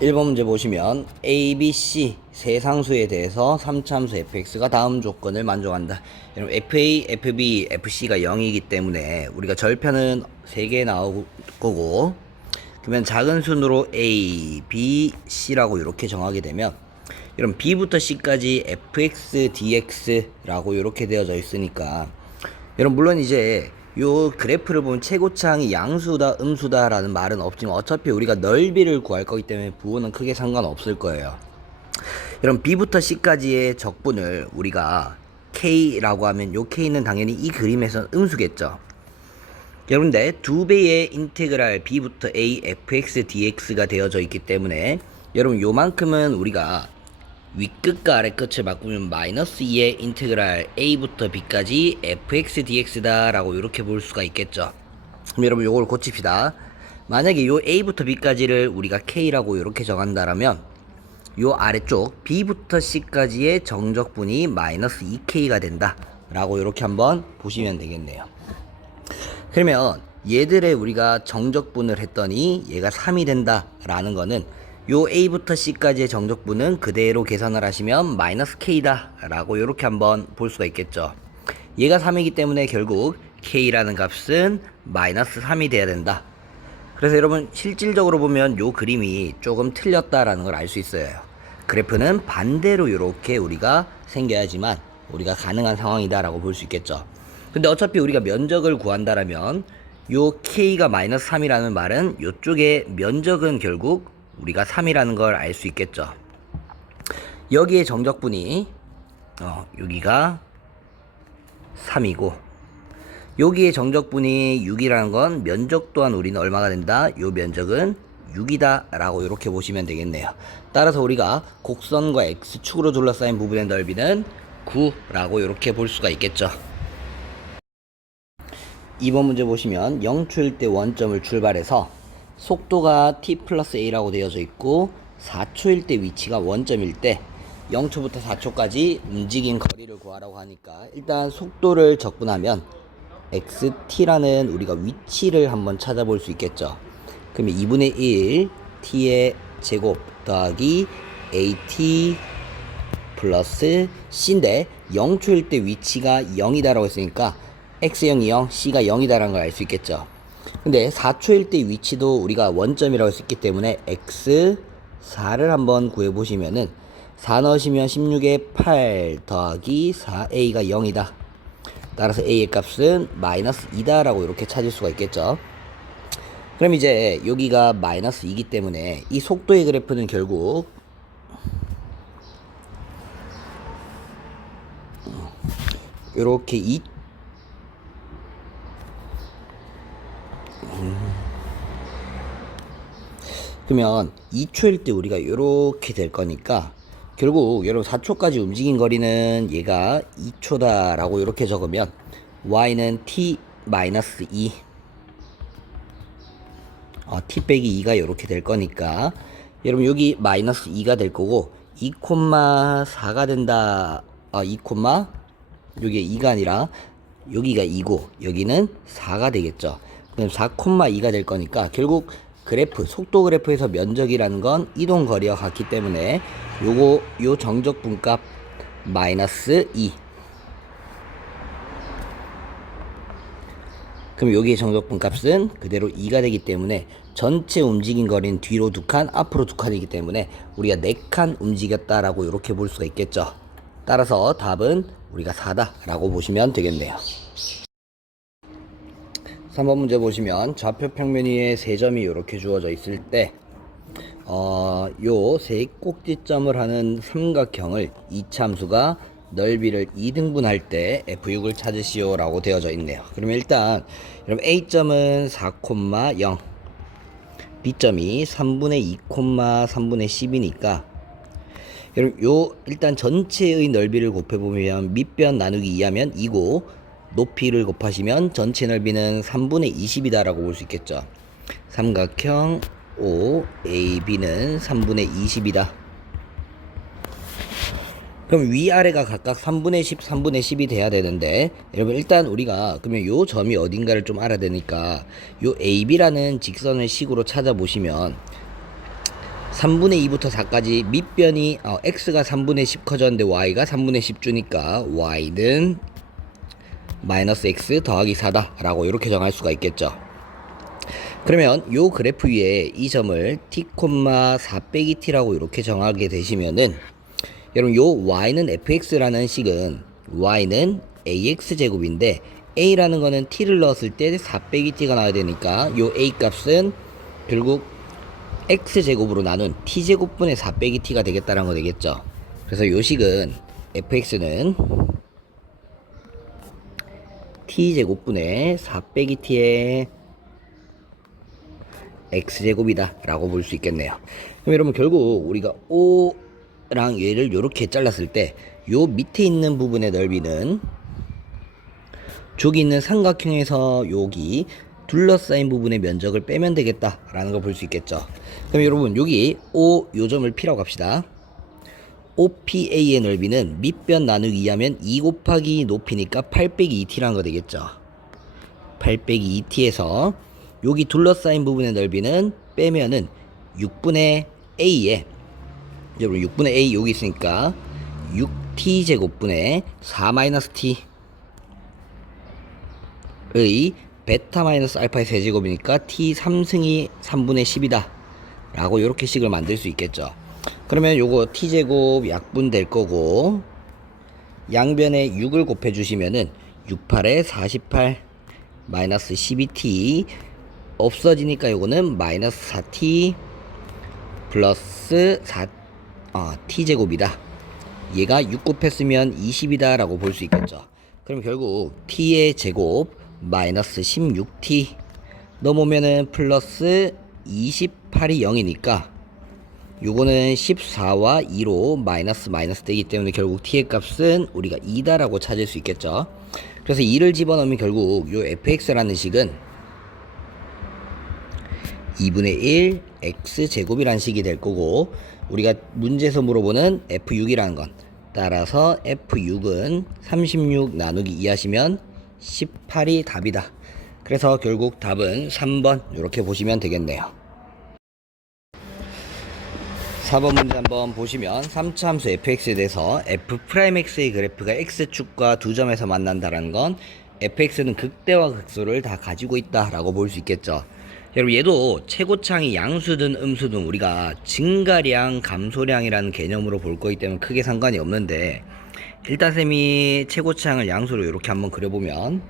1번 문제 보시면 A, B, C 세 상수에 대해서 3차함수 fx가 다음 조건을 만족한다. 여러분 fa, fb, fc가 0이기 때문에 우리가 절편은 3개 나올 거고, 그러면 작은 순으로 A, B, C라고 이렇게 정하게 되면 여러분 B부터 C까지 fx, dx라고 이렇게 되어져 있으니까, 여러분 물론 이제 요 그래프를 보면 최고차항이 양수다 음수다 라는 말은 없지만 어차피 우리가 넓이를 구할 거기 때문에 부호는 크게 상관없을 거예요. 여러분 B부터 C까지의 적분을 우리가 K라고 하면 요 K는 당연히 이 그림에서는 음수겠죠. 여러분들 2배의 인테그랄 B부터 A fx dx가 되어져 있기 때문에 여러분 요만큼은 우리가 윗끝과 아래끝을 바꾸면 마이너스 2의 인테그랄 a부터 b까지 fx dx다 라고 이렇게 볼 수가 있겠죠. 그럼 여러분 요걸 고칩시다. 만약에 요 a부터 b까지를 우리가 k라고 이렇게 정한다라면 요 아래쪽 b부터 c까지의 정적분이 마이너스 2k가 된다 라고 이렇게 한번 보시면 되겠네요. 그러면 얘들의 우리가 정적분을 했더니 얘가 3이 된다 라는 거는 요 A부터 C까지의 정적분은 그대로 계산을 하시면 마이너스 K다 라고 이렇게 한번 볼 수가 있겠죠. 얘가 3이기 때문에 결국 K라는 값은 마이너스 3이 돼야 된다. 그래서 여러분 실질적으로 보면 요 그림이 조금 틀렸다라는 걸 알 수 있어요. 그래프는 반대로 이렇게 우리가 생겨야지만 우리가 가능한 상황이다 라고 볼 수 있겠죠. 근데 어차피 우리가 면적을 구한다라면 요 K가 마이너스 3이라는 말은 요쪽의 면적은 결국 우리가 3이라는 걸 알 수 있겠죠. 여기에 정적분이 여기가 3이고 여기에 정적분이 6이라는 건 면적 또한 우리는 얼마가 된다? 요 면적은 6이다 라고 이렇게 보시면 되겠네요. 따라서 우리가 곡선과 X축으로 둘러싸인 부분의 넓이는 9라고 이렇게 볼 수가 있겠죠. 2번 문제 보시면 0초일 때 원점을 출발해서 속도가 t 플러스 a라고 되어져 있고 4초일 때 위치가 원점일 때 0초부터 4초까지 움직인 거리를 구하라고 하니까 일단 속도를 적분하면 xt라는 우리가 위치를 한번 찾아볼 수 있겠죠. 그러면 2분의 1 t의 제곱 더하기 at 플러스 c인데 0초일 때 위치가 0이다라고 했으니까 x0이 0, c가 0이다라는 걸 알 수 있겠죠. 근데 4초일 때 위치도 우리가 원점이라고 했기 때문에 x4를 한번 구해보시면은 4 넣으시면 16에 8 더하기 4a가 0이다. 따라서 a의 값은 마이너스 2다 라고 이렇게 찾을 수가 있겠죠. 그럼 이제 여기가 마이너스 2이기 때문에 이 속도의 그래프는 결국 이렇게 그러면 2초일 때 우리가 이렇게 될 거니까 결국 여러분 4초까지 움직인 거리는 얘가 2초다 라고 이렇게 적으면 y는 t-2 t 빼기 2가 이렇게 될 거니까 여러분 여기 마이너스 2가 될 거고 2,4가 된다. 2, 여기 2가 아니라 여기가 2고 여기는 4가 되겠죠. 그럼 4,2가 될 거니까 결국 그래프, 속도 그래프에서 면적이라는 건 이동 거리와 같기 때문에 요 정적분값 마이너스 2. 그럼 여기의 정적분값은 그대로 2가 되기 때문에 전체 움직인 거리는 뒤로 2칸, 앞으로 2칸이기 때문에 우리가 4칸 움직였다라고 이렇게 볼 수가 있겠죠. 따라서 답은 우리가 4다 라고 보시면 되겠네요. 3번 문제 보시면 좌표 평면 위에 세 점이 이렇게 주어져 있을 때 요 세 꼭지점을 하는 삼각형을 이차함수가 넓이를 2등분할 때 f6을 찾으시오 라고 되어져 있네요. 그러면 일단 여러분 A점은 4,0 B점이 3분의 2, 3분의 10이니까 여러분 요 일단 전체의 넓이를 곱해보면 밑변 나누기 2하면 2고 높이를 곱하시면 전체 넓이는 3분의 20이다 라고 볼 수 있겠죠. 삼각형 OAB는 3분의 20이다. 그럼 위아래가 각각 3분의 10, 3분의 10이 돼야 되는데 여러분 일단 우리가 그러면 요 점이 어딘가를 좀 알아야 되니까 요 AB라는 직선을 식으로 찾아보시면 3분의 2부터 4까지 밑변이 x가 3분의 10 커졌는데 y가 3분의 10 주니까 y는 마이너스 x 더하기 4다 라고 이렇게 정할 수가 있겠죠. 그러면 요 그래프 위에 이 점을 t, 4 빼기 t라고 이렇게 정하게 되시면은 여러분 요 y는 fx라는 식은 y는 ax 제곱인데 a라는 거는 t를 넣었을 때 4 빼기 t가 나와야 되니까 요 a 값은 결국 x 제곱으로 나눈 t 제곱분의 4 빼기 t가 되겠다는 거 되겠죠. 그래서 요 식은 fx는 t 제곱분의 4 빼기 t의 x제곱이다 라고 볼 수 있겠네요. 그럼 여러분 결국 우리가 O랑 얘를 요렇게 잘랐을 때 요 밑에 있는 부분의 넓이는 저기 있는 삼각형에서 여기 둘러싸인 부분의 면적을 빼면 되겠다 라는 걸 볼 수 있겠죠. 그럼 여러분 여기 O 요점을 P라고 합시다. OPA의 넓이는 밑변 나누기 2하면 2 곱하기 높이니까 8 빼기 2t라는 거 되겠죠. 8 빼기 2t에서 여기 둘러싸인 부분의 넓이는 빼면은 6분의 A에 여러분 6분의 A 여기 있으니까 6t 제곱분의 4 마이너스 t의 베타 마이너스 알파의 세제곱이니까 t 3승이 3분의 10이다 라고 이렇게 식을 만들 수 있겠죠. 그러면 요거 t제곱 약분될 거고 양변에 6을 곱해 주시면은 6, 8에 48 마이너스 12t 없어지니까 요거는 마이너스 4t 플러스 4t제곱이다. 얘가 6 곱했으면 20이다 라고 볼 수 있겠죠. 그럼 결국 t의 제곱 마이너스 16t 넘으면은 플러스 28이 0이니까 요거는 14와 2로 마이너스 되기 때문에 결국 t의 값은 우리가 2다 라고 찾을 수 있겠죠. 그래서 2를 집어넣으면 결국 요 fx라는 식은 2분의 1 x제곱이라는 식이 될 거고 우리가 문제에서 물어보는 f6이라는 건 따라서 f6은 36 나누기 2 하시면 18이 답이다. 그래서 결국 답은 3번 이렇게 보시면 되겠네요. 4번 문제 한번 보시면 3차 함수 fx에 대해서 f'x의 그래프가 x축과 두 점에서 만난다는 건 fx는 극대와 극소를 다 가지고 있다 라고 볼 수 있겠죠. 여러분 얘도 최고차항이 양수든 음수든 우리가 증가량 감소량이라는 개념으로 볼 거기 때문에 크게 상관이 없는데 일단 쌤이 최고차항을 양수로 이렇게 한번 그려보면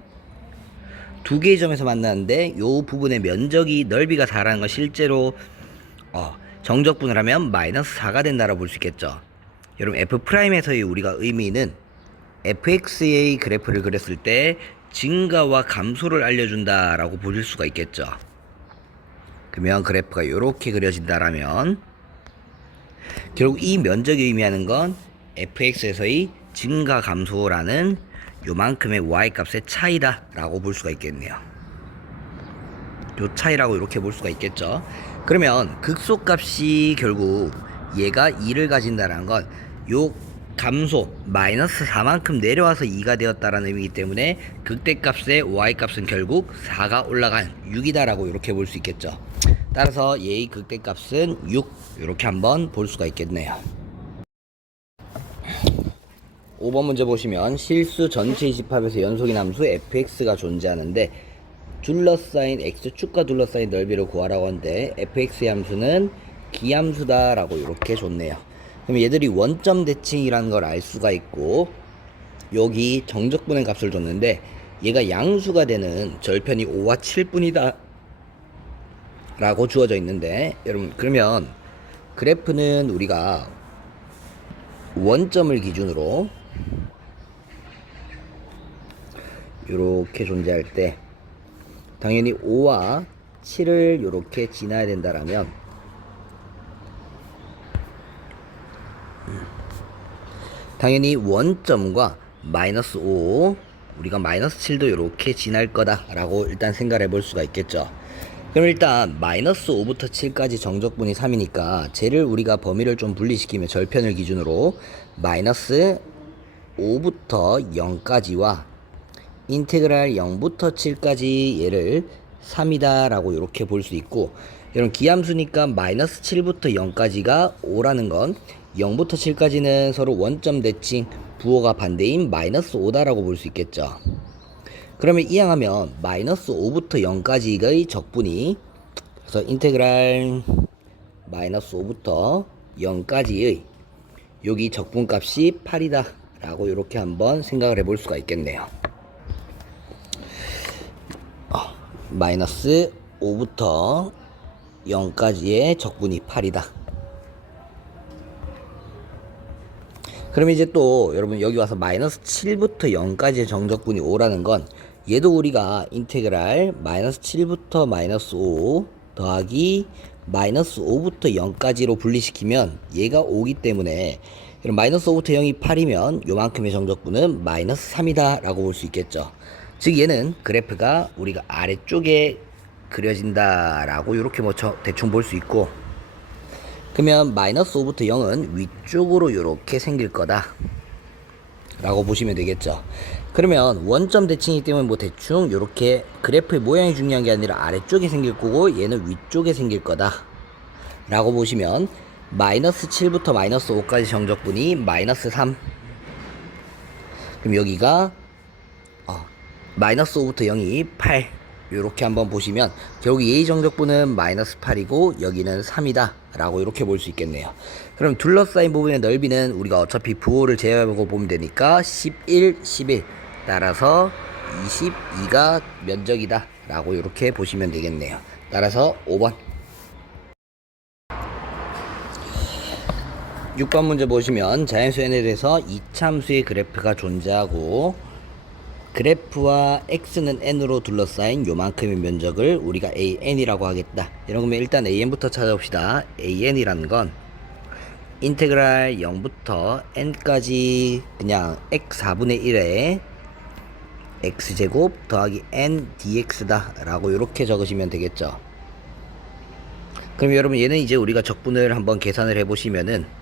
두 개의 점에서 만나는데 요 부분의 면적이 넓이가 4라는 건 실제로 정적분을 하면 마이너스 4가 된다라고 볼 수 있겠죠. 여러분 F'에서의 우리가 의미는 fx의 그래프를 그렸을 때 증가와 감소를 알려준다라고 보실 수가 있겠죠. 그러면 그래프가 이렇게 그려진다라면 결국 이 면적이 의미하는 건 fx에서의 증가 감소라는 요만큼의 y값의 차이다 라고 볼 수가 있겠네요. 요 차이라고 이렇게 볼 수가 있겠죠. 그러면 극소값이 결국 얘가 2를 가진다는 건 요 감소 마이너스 4만큼 내려와서 2가 되었다라는 의미이기 때문에 극대값의 y값은 결국 4가 올라간 6이다 라고 이렇게 볼 수 있겠죠. 따라서 얘의 극대값은 6 이렇게 한번 볼 수가 있겠네요. 5번 문제 보시면 실수 전체의 집합에서 연속인 함수 fx가 존재하는데 둘러싸인 x축과 둘러싸인 넓이를 구하라고 하는데 fx의 함수는 기함수다 라고 이렇게 줬네요. 그럼 얘들이 원점 대칭이라는 걸 알 수가 있고 여기 정적분의 값을 줬는데 얘가 양수가 되는 절편이 5와 7분이다 라고 주어져 있는데 여러분 그러면 그래프는 우리가 원점을 기준으로 이렇게 존재할 때 당연히 5와 7을 이렇게 지나야 된다라면 당연히 원점과 마이너스 5 우리가 마이너스 7도 이렇게 지날 거다 라고 일단 생각을 해볼 수가 있겠죠. 그럼 일단 마이너스 5부터 7까지 정적분이 3이니까 쟤를 우리가 범위를 좀 분리시키면 절편을 기준으로 마이너스 5부터 0까지와 인테그랄 0부터 7까지 얘를 3이다 라고 이렇게 볼 수 있고 여러분 기함수니까 마이너스 7부터 0까지가 5라는 건 0부터 7까지는 서로 원점 대칭 부호가 반대인 마이너스 5다라고 볼 수 있겠죠. 그러면 이항하면 마이너스 5부터 0까지의 적분이, 그래서 인테그랄 마이너스 5부터 0까지의 여기 적분값이 8이다 라고 이렇게 한번 생각을 해볼 수가 있겠네요. 마이너스 5부터 0까지의 적분이 8이다. 그럼 이제 또 여러분 여기 와서 마이너스 7부터 0까지의 정적분이 5라는 건 얘도 우리가 인테그랄 마이너스 7부터 마이너스 5 더하기 마이너스 5부터 0까지로 분리시키면 얘가 5기 때문에 마이너스 5부터 0이 8이면 요만큼의 정적분은 마이너스 3이다 라고 볼 수 있겠죠. 즉 얘는 그래프가 우리가 아래쪽에 그려진다 라고 이렇게 뭐 대충 볼 수 있고, 그러면 마이너스 5부터 0은 위쪽으로 이렇게 생길 거다 라고 보시면 되겠죠. 그러면 원점 대칭이기 때문에 뭐 대충 이렇게 그래프의 모양이 중요한 게 아니라 아래쪽에 생길 거고 얘는 위쪽에 생길 거다 라고 보시면 마이너스 7부터 마이너스 5까지 정적분이 마이너스 3, 그럼 여기가 마이너스 5부터 0이 8, 이렇게 한번 보시면 결국 A 정적분은 마이너스 8이고 여기는 3이다 라고 이렇게 볼 수 있겠네요. 그럼 둘러싸인 부분의 넓이는 우리가 어차피 부호를 제외하고 보면 되니까 11, 11 따라서 22가 면적이다 라고 이렇게 보시면 되겠네요. 따라서 5번. 6번 문제 보시면 자연수 n에 대해서 이참수의 그래프가 존재하고 그래프와 x는 n으로 둘러싸인 요만큼의 면적을 우리가 an이라고 하겠다. 그러면 일단 an부터 찾아봅시다. an이라는 건 인테그랄 0부터 n까지 그냥 x 4분의 1에 x제곱 더하기 n dx다 라고 이렇게 적으시면 되겠죠. 그럼 여러분 얘는 이제 우리가 적분을 한번 계산을 해보시면은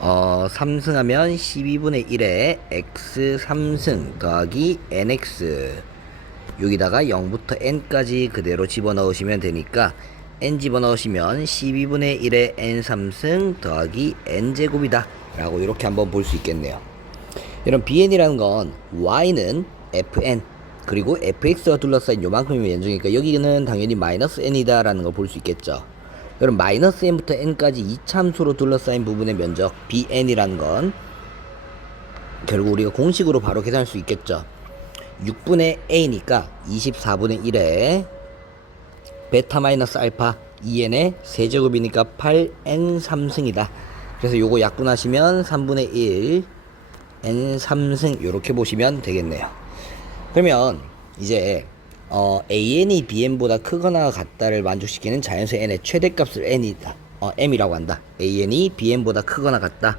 3승하면 12분의 1에 x 3승 더하기 nx, 여기다가 0부터 n까지 그대로 집어넣으시면 되니까 n 집어넣으시면 12분의 1에 n 3승 더하기 n제곱이다 라고 이렇게 한번 볼 수 있겠네요. 이런 bn이라는 건 y는 fn 그리고 fx가 둘러싸인 요만큼의 면적이니까 여기는 당연히 마이너스 n이다 라는 걸 볼 수 있겠죠. 그럼 마이너스 n부터 n까지 이참수로 둘러싸인 부분의 면적 bn이라는 건 결국 우리가 공식으로 바로 계산할 수 있겠죠. 6분의 a니까 24분의 1에 베타 마이너스 알파 2n의 세제곱이니까 8n 3승이다. 그래서 요거 약분하시면 3분의 1 n 3승 이렇게 보시면 되겠네요. 그러면 이제 an이 bn보다 크거나 같다를 만족시키는 자연수 n의 최대값을 m이라고 한다. an이 bn보다 크거나 같다.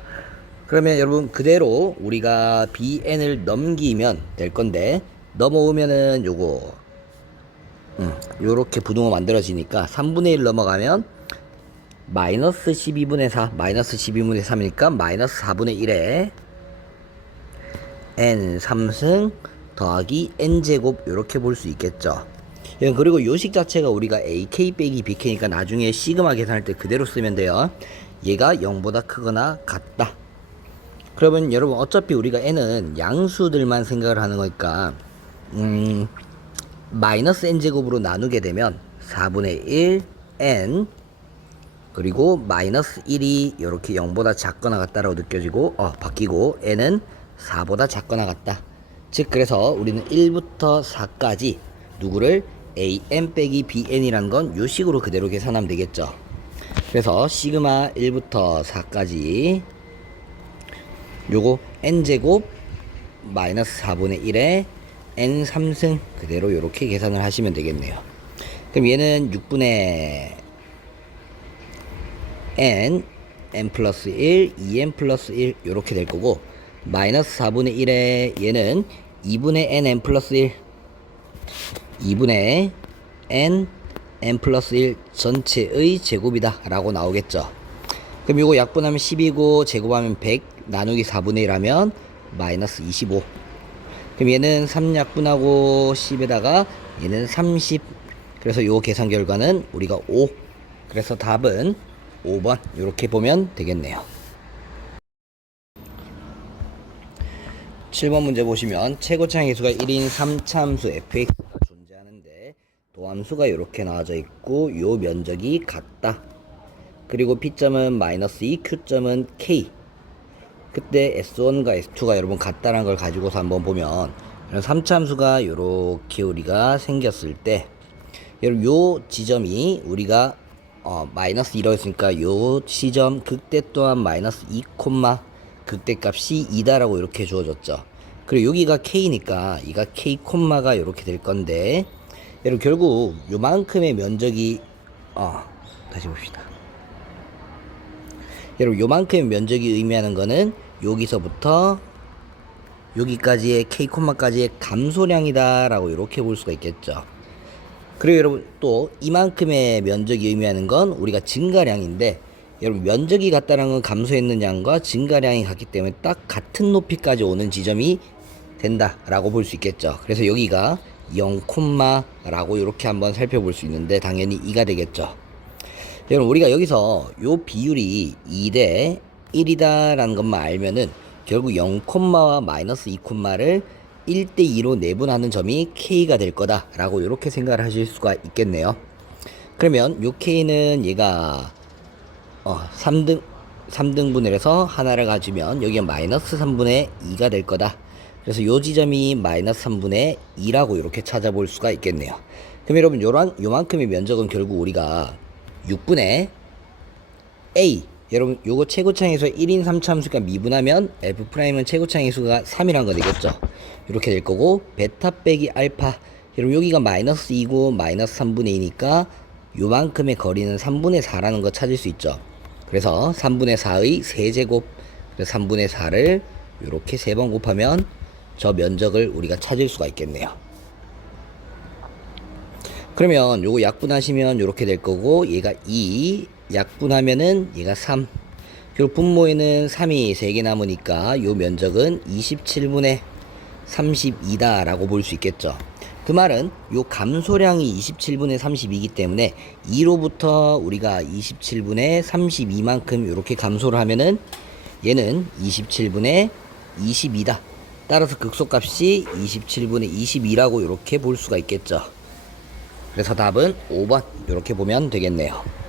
그러면 여러분 그대로 우리가 bn을 넘기면 될 건데, 넘어오면은 요거 요렇게 부등호 만들어지니까 3분의 1 넘어가면 마이너스 12분의 4 마이너스 12분의 3이니까 마이너스 4분의 1에 n 3승 더하기 n제곱 이렇게 볼 수 있겠죠. 그리고 요식 자체가 우리가 ak 빼기 bk니까 나중에 시그마 계산할 때 그대로 쓰면 돼요. 얘가 0보다 크거나 같다. 그러면 여러분 어차피 우리가 n은 양수들만 생각을 하는 거니까 마이너스 n제곱으로 나누게 되면 4분의 1 n 그리고 마이너스 1이 이렇게 0보다 작거나 같다라고 느껴지고 바뀌고 n은 4보다 작거나 같다. 즉 그래서 우리는 1부터 4까지 누구를 an 빼기 bn이라는 건 요 식으로 그대로 계산하면 되겠죠. 그래서 시그마 1부터 4까지 요거 n제곱 마이너스 4분의 1에 n 3승 그대로 이렇게 계산을 하시면 되겠네요. 그럼 얘는 6분의 n 플러스 1 2n 플러스 1 이렇게 될 거고, 마이너스 4분의 1에 얘는 2분의 n 플러스 1 2분의 n 플러스 1 전체의 제곱이다 라고 나오겠죠. 그럼 이거 약분하면 10이고 제곱하면 100 나누기 4분의 1 하면 마이너스 25. 그럼 얘는 3 약분하고 10에다가 얘는 30 그래서 요 계산 결과는 우리가 5. 그래서 답은 5번 이렇게 보면 되겠네요. 7번 문제 보시면 최고차항계수가 1인 3차함수 fx가 존재하는데 도함수가 이렇게 나와져 있고 요 면적이 같다. 그리고 P점은 마이너스 2, Q점은 K. 그때 S1과 S2가 여러분 같다라는 걸 가지고서 한번 보면 이런 3차함수가 요렇게 우리가 생겼을 때 여러분 요 지점이 우리가 마이너스 2라고 했으니까 요 시점 극대 또한 마이너스 2, 극대값이 2다라고 이렇게 주어졌죠. 그리고 여기가 K니까 이가 K 콤마가 이렇게 될 건데 여러분 결국 요만큼의 면적이 다시 봅시다. 여러분 요만큼의 면적이 의미하는 거는 여기서부터 여기까지의 K 콤마까지의 감소량이다 라고 이렇게 볼 수가 있겠죠. 그리고 여러분 또 이만큼의 면적이 의미하는 건 우리가 증가량인데 여러분 면적이 같다는 건 감소했는 양과 증가량이 같기 때문에 딱 같은 높이까지 오는 지점이 된다 라고 볼 수 있겠죠. 그래서 여기가 0, 라고 이렇게 한번 살펴볼 수 있는데 당연히 2가 되겠죠. 여러분 우리가 여기서 요 비율이 2대 1이다 라는 것만 알면은 결국 0와 마이너스 2를 1대2로 내분하는 점이 K가 될 거다 라고 이렇게 생각을 하실 수가 있겠네요. 그러면 요 K는 얘가 3등분을 해서 하나를 가지면 여기가 마이너스 3분의 2가 될 거다. 그래서 요 지점이 마이너스 3분의 2라고 이렇게 찾아볼 수가 있겠네요. 그럼 여러분 요만큼의 면적은 결국 우리가 6분의 A, 여러분 요거 최고차항의 수가 1인 3차함수니까 미분하면 F'은 최고차항의 수가 3이란 거 되겠죠. 이렇게 될 거고 베타 빼기 알파, 여러분 여기가 마이너스 2고 마이너스 3분의 2니까 요만큼의 거리는 3분의 4라는 거 찾을 수 있죠. 그래서 3분의 4의 세제곱, 그래서 3분의 4를 이렇게 3번 곱하면 저 면적을 우리가 찾을 수가 있겠네요. 그러면 요거 약분하시면 이렇게 될 거고 얘가 2, 약분하면은 얘가 3. 그리고 분모에는 3이 3개 남으니까 요 면적은 27분의 32다 라고 볼 수 있겠죠. 그 말은 요 감소량이 27분의 32이기 때문에 2로부터 우리가 27분의 32만큼 이렇게 감소를 하면은 얘는 27분의 22다. 따라서 극소값이 27분의 22라고 이렇게 볼 수가 있겠죠. 그래서 답은 5번 이렇게 보면 되겠네요.